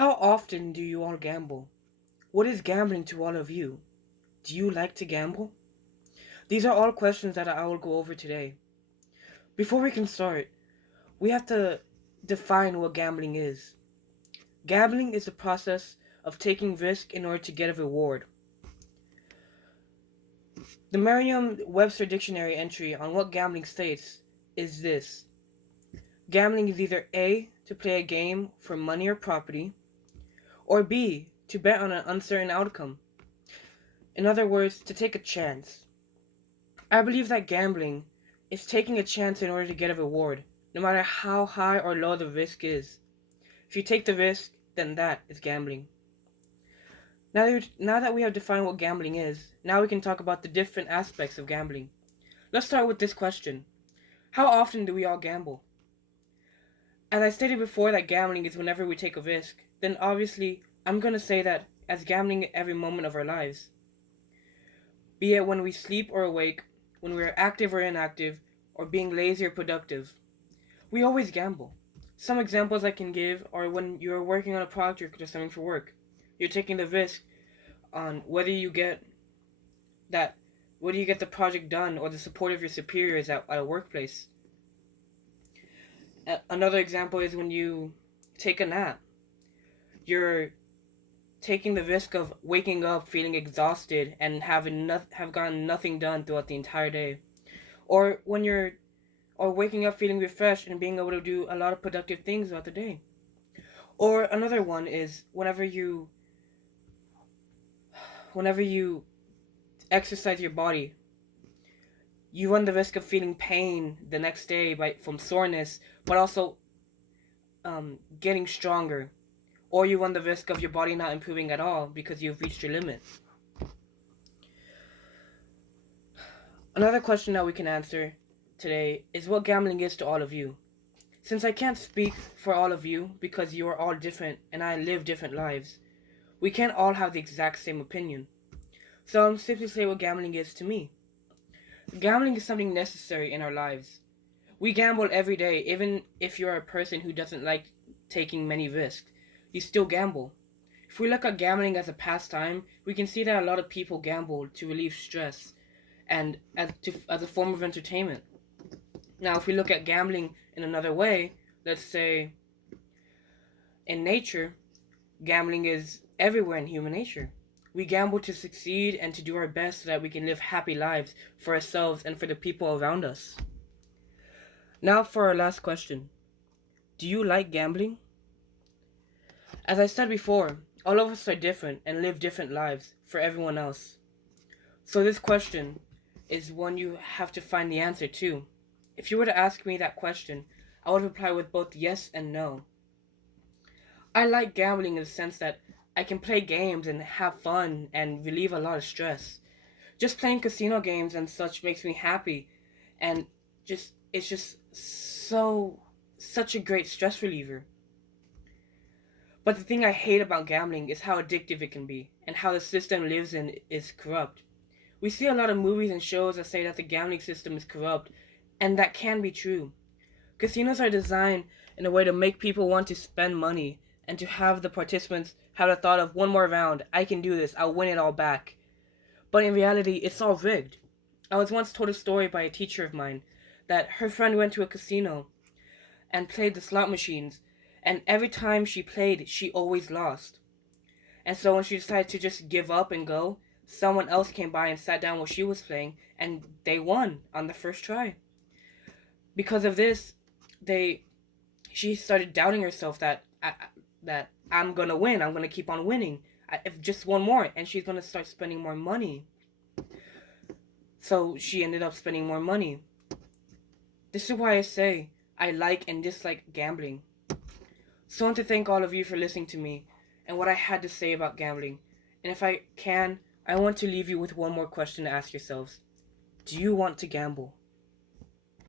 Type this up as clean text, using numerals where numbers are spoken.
How often do you all gamble? What is gambling to all of you? Do you like to gamble? These are all questions that I will go over today. Before we can start, we have to define what gambling is. Gambling is the process of taking risk in order to get a reward. The Merriam-Webster dictionary entry on what gambling states is this: gambling is either A, to play a game for money or property, or B, to bet on an uncertain outcome. In other words, to take a chance. I believe that gambling is taking a chance in order to get a reward, no matter how high or low the risk is. If you take the risk, then that is gambling. Now that we have defined what gambling is, now we can talk about the different aspects of gambling. Let's start with this question. How often do we all gamble? As I stated before that gambling is whenever we take a risk, then obviously I'm going to say that as gambling every moment of our lives. Be it when we sleep or awake, when we are active or inactive, or being lazy or productive. We always gamble. Some examples I can give are when you are working on a project or something for work. You're taking the risk on whether you get the project done or the support of your superiors at a workplace. Another example is when you take a nap. You're taking the risk of waking up feeling exhausted and have gotten nothing done throughout the entire day. Or waking up feeling refreshed and being able to do a lot of productive things throughout the day. Or another one is whenever you exercise your body, you run the risk of feeling pain the next day from soreness, but also getting stronger. Or you run the risk of your body not improving at all because you've reached your limit. Another question that we can answer today is what gambling is to all of you. Since I can't speak for all of you because you are all different and I live different lives, we can't all have the exact same opinion. So I'll simply say what gambling is to me. Gambling is something necessary in our lives. We gamble every day, even if you're a person who doesn't like taking many risks. You still gamble. If we look at gambling as a pastime, we can see that a lot of people gamble to relieve stress and as a form of entertainment. Now, if we look at gambling in another way, let's say in nature, gambling is everywhere in human nature. We gamble to succeed and to do our best so that we can live happy lives for ourselves and for the people around us. Now for our last question. Do you like gambling? As I said before, all of us are different and live different lives for everyone else. So this question is one you have to find the answer to. If you were to ask me that question, I would reply with both yes and no. I like gambling in the sense that I can play games and have fun and relieve a lot of stress. Just playing casino games and such makes me happy, and it's just such a great stress reliever. But the thing I hate about gambling is how addictive it can be, and how the system lives in is corrupt. We see a lot of movies and shows that say that the gambling system is corrupt, and that can be true. Casinos are designed in a way to make people want to spend money and to have the participants have the thought of one more round, I can do this, I'll win it all back. But in reality, it's all rigged. I was once told a story by a teacher of mine that her friend went to a casino and played the slot machines, and every time she played, she always lost. And so when she decided to just give up and go, someone else came by and sat down while she was playing, and they won on the first try. Because of this, she started doubting herself that I'm gonna win. I'm gonna keep on winning. If just one more, and she's gonna start spending more money. So she ended up spending more money. This is why I say I like and dislike gambling. So I want to thank all of you for listening to me and what I had to say about gambling. And if I can, I want to leave you with one more question to ask yourselves. Do you want to gamble?